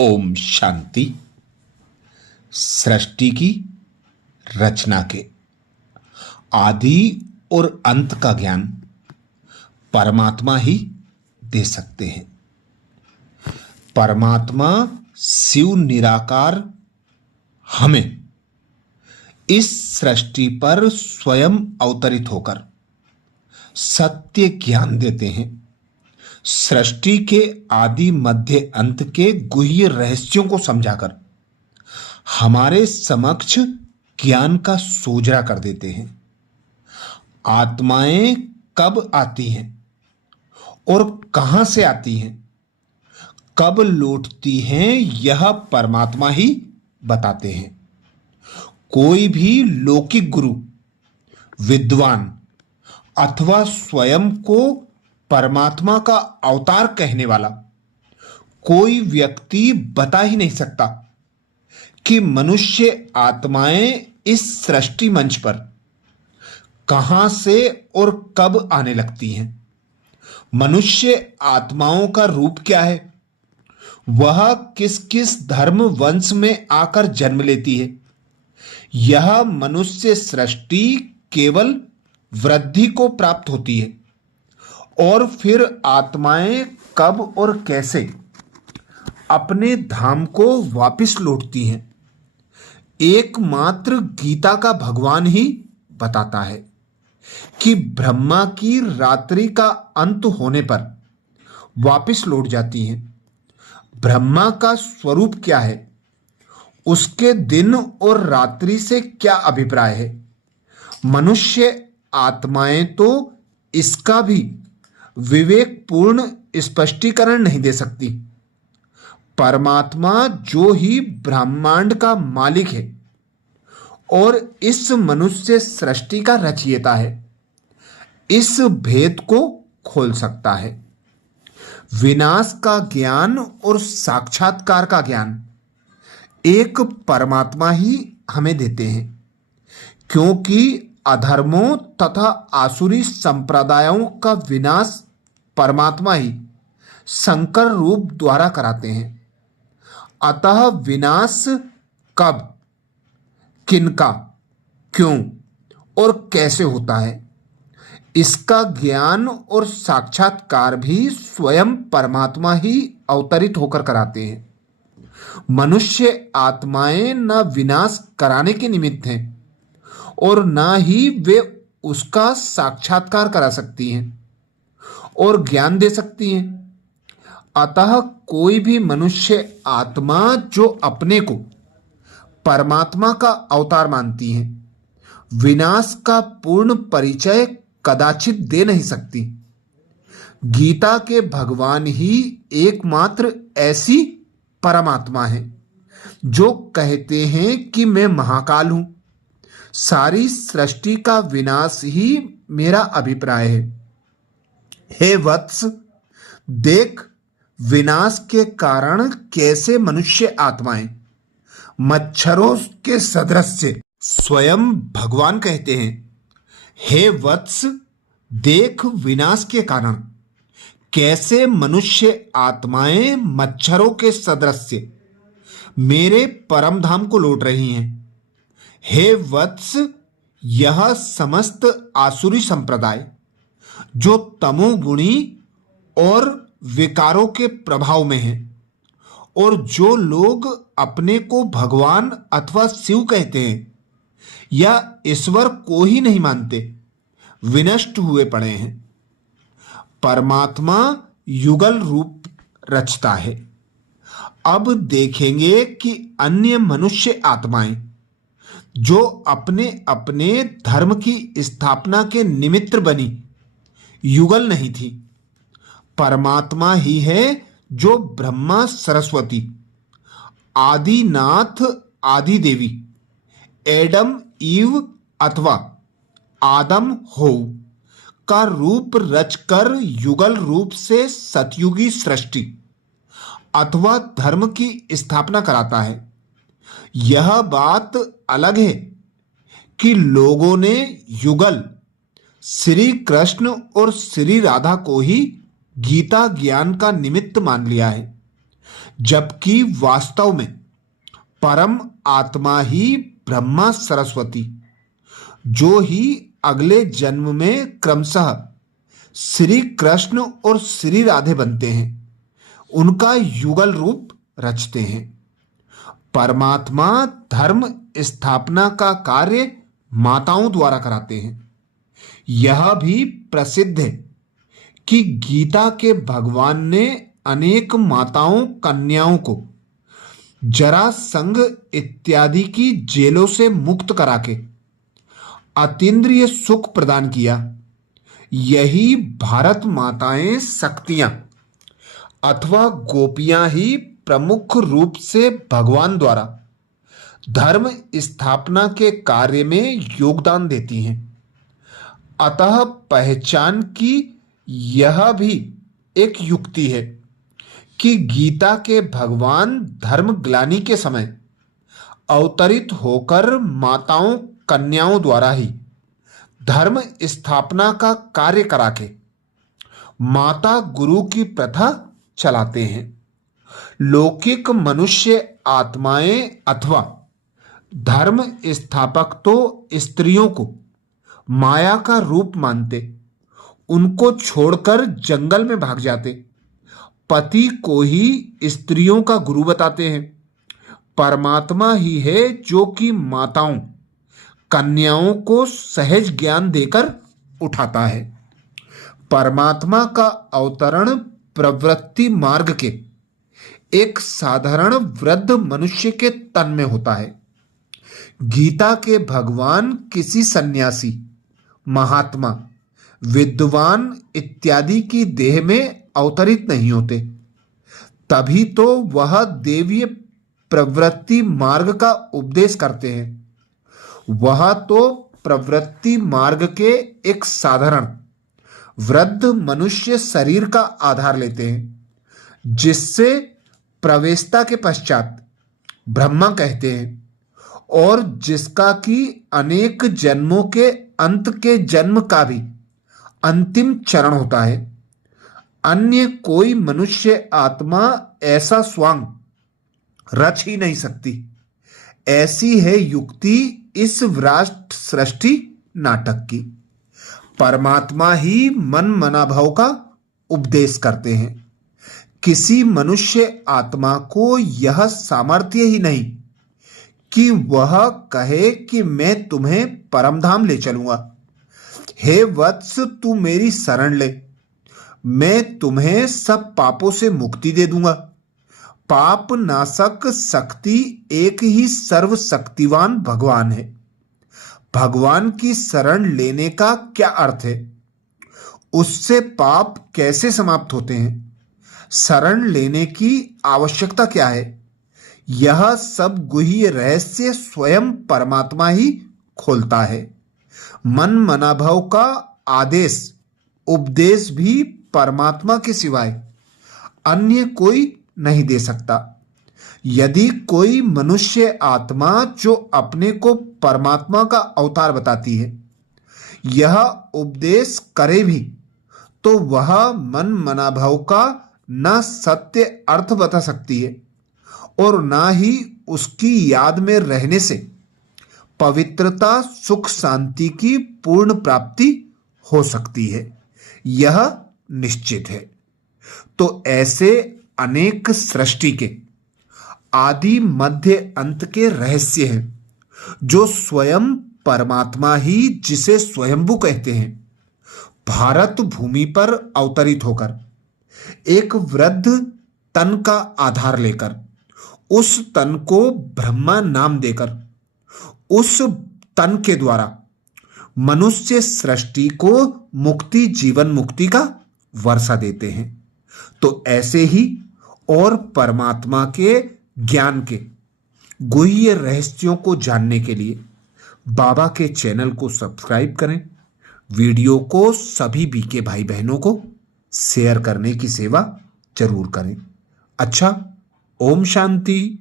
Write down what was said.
ओम शांति। सृष्टि की रचना के आदि और अंत का ज्ञान परमात्मा ही दे सकते हैं। परमात्मा शिव निराकार हमें इस सृष्टि पर स्वयं अवतरित होकर सत्य ज्ञान देते हैं। सृष्टि के आदि मध्य अंत के गुह्य रहस्यों को समझाकर हमारे समक्ष ज्ञान का सोजरा कर देते हैं। आत्माएं कब आती हैं और कहां से आती हैं, कब लौटती हैं, यह परमात्मा ही बताते हैं। कोई भी लौकिक गुरु, विद्वान अथवा स्वयं को परमात्मा का अवतार कहने वाला कोई व्यक्ति बता ही नहीं सकता कि मनुष्य आत्माएं इस सृष्टि मंच पर कहां से और कब आने लगती हैं। मनुष्य आत्माओं का रूप क्या है, वह किस किस धर्म वंश में आकर जन्म लेती है। यह मनुष्य सृष्टि केवल वृद्धि को प्राप्त होती है और फिर आत्माएं कब और कैसे अपने धाम को वापस लौटती हैं, एकमात्र गीता का भगवान ही बताता है कि ब्रह्मा की रात्रि का अंत होने पर वापस लौट जाती हैं। ब्रह्मा का स्वरूप क्या है, उसके दिन और रात्रि से क्या अभिप्राय है। मनुष्य आत्माएं तो इसका भी विवेकपूर्ण स्पष्टीकरण नहीं दे सकती। परमात्मा जो ही ब्रह्मांड का मालिक है और इस मनुष्य सृष्टि का रचयिता है, इस भेद को खोल सकता है। विनाश का ज्ञान और साक्षात्कार का ज्ञान एक परमात्मा ही हमें देते हैं, क्योंकि अधर्मों तथा आसुरी संप्रदायों का विनाश परमात्मा ही संकर रूप द्वारा कराते हैं। अतः विनाश कब, किनका, क्यों और कैसे होता है, इसका ज्ञान और साक्षात्कार भी स्वयं परमात्मा ही अवतरित होकर कराते हैं। मनुष्य आत्माएं न विनाश कराने के निमित्त हैं और ना ही वे उसका साक्षात्कार करा सकती हैं और ज्ञान दे सकती हैं। अतः कोई भी मनुष्य आत्मा जो अपने को परमात्मा का अवतार मानती है, विनाश का पूर्ण परिचय कदाचित दे नहीं सकती। गीता के भगवान ही एकमात्र ऐसी परमात्मा है जो कहते हैं कि मैं महाकाल हूं, सारी सृष्टि का विनाश ही मेरा अभिप्राय है। हे वत्स, देख विनाश के कारण कैसे मनुष्य आत्माएं मच्छरों के सदृश स्वयं भगवान कहते हैं। हे वत्स, देख विनाश के कारण कैसे मनुष्य आत्माएं मच्छरों के सदृश मेरे परम धाम को लौट रही हैं। हे वत्स, यह समस्त आसुरी संप्रदाय जो तमोगुणी और विकारों के प्रभाव में हैं और जो लोग अपने को भगवान अथवा शिव कहते हैं या ईश्वर को ही नहीं मानते, विनष्ट हुए पड़े हैं। परमात्मा युगल रूप रचता है। अब देखेंगे कि अन्य मनुष्य आत्माएं जो अपने अपने धर्म की स्थापना के निमित्त बनी, युगल नहीं थी। परमात्मा ही है जो ब्रह्मा, सरस्वती, आदिनाथ, आदि देवी, एडम, ईव अथवा आदम हो का रूप रचकर युगल रूप से सतयुगी सृष्टि अथवा धर्म की स्थापना कराता है। यह बात अलग है कि लोगों ने युगल श्री कृष्ण और श्री राधा को ही गीता ज्ञान का निमित्त मान लिया है, जबकि वास्तव में परम आत्मा ही ब्रह्मा सरस्वती, जो ही अगले जन्म में क्रमशः श्री कृष्ण और श्री राधे बनते हैं, उनका युगल रूप रचते हैं। परमात्मा धर्म स्थापना का कार्य माताओं द्वारा कराते हैं। यह भी प्रसिद्ध है कि गीता के भगवान ने अनेक माताओं कन्याओं को जरासंध इत्यादि की जेलों से मुक्त करा के अतीन्द्रिय सुख प्रदान किया। यही भारत माताएं शक्तियां अथवा गोपियां ही प्रमुख रूप से भगवान द्वारा धर्म स्थापना के कार्य में योगदान देती हैं। अतः पहचान की यह भी एक युक्ति है कि गीता के भगवान धर्म ग्लानि के समय अवतरित होकर माताओं कन्याओं द्वारा ही धर्म स्थापना का कार्य करा के माता गुरु की प्रथा चलाते हैं। लौकिक मनुष्य आत्माएं अथवा धर्म स्थापक तो स्त्रियों को माया का रूप मानते, उनको छोड़कर जंगल में भाग जाते, पति को ही स्त्रियों का गुरु बताते हैं। परमात्मा ही है जो कि माताओं कन्याओं को सहज ज्ञान देकर उठाता है। परमात्मा का अवतरण प्रवृत्ति मार्ग के एक साधारण वृद्ध मनुष्य के तन में होता है। गीता के भगवान किसी सन्यासी, महात्मा, विद्वान इत्यादि की देह में अवतरित नहीं होते। तभी तो वह देवीय प्रवृत्ति मार्ग का उपदेश करते हैं। वह तो प्रवृत्ति मार्ग के एक साधारण वृद्ध मनुष्य शरीर का आधार लेते हैं, जिससे प्रवेशता के पश्चात ब्रह्मा कहते हैं, और जिसका कि अनेक जन्मों के अंत के जन्म का भी अंतिम चरण होता है। अन्य कोई मनुष्य आत्मा ऐसा स्वांग रच ही नहीं सकती। ऐसी है युक्ति इस विराट सृष्टि नाटक की। परमात्मा ही मन मनाभाव का उपदेश करते हैं। किसी मनुष्य आत्मा को यह सामर्थ्य ही नहीं कि वह कहे कि मैं तुम्हें परमधाम ले चलूंगा। हे वत्स, तू मेरी शरण ले, मैं तुम्हें सब पापों से मुक्ति दे दूंगा। पाप नाशक शक्ति एक ही सर्वशक्तिवान भगवान है। भगवान की शरण लेने का क्या अर्थ है? उससे पाप कैसे समाप्त होते हैं? शरण लेने की आवश्यकता क्या है? यह सब गुह्य रहस्य स्वयं परमात्मा ही खोलता है। मन मनाभाव का आदेश उपदेश भी परमात्मा के सिवाय अन्य कोई नहीं दे सकता। यदि कोई मनुष्य आत्मा जो अपने को परमात्मा का अवतार बताती है यह उपदेश करे भी, तो वह मन मनाभाव का न सत्य अर्थ बता सकती है और ना ही उसकी याद में रहने से पवित्रता सुख शांति की पूर्ण प्राप्ति हो सकती है। यह निश्चित है। तो ऐसे अनेक सृष्टि के आदि मध्य अंत के रहस्य हैं, जो स्वयं परमात्मा ही, जिसे स्वयंभू कहते हैं, भारत भूमि पर अवतरित होकर एक वृद्ध तन का आधार लेकर उस तन को ब्रह्मा नाम देकर उस तन के द्वारा मनुष्य सृष्टि को मुक्ति जीवन मुक्ति का वर्षा देते हैं। तो ऐसे ही और परमात्मा के ज्ञान के गुह्य रहस्यों को जानने के लिए बाबा के चैनल को सब्सक्राइब करें। वीडियो को सभी बीके भाई बहनों को शेयर करने की सेवा जरूर करें। अच्छा, ओम शांति।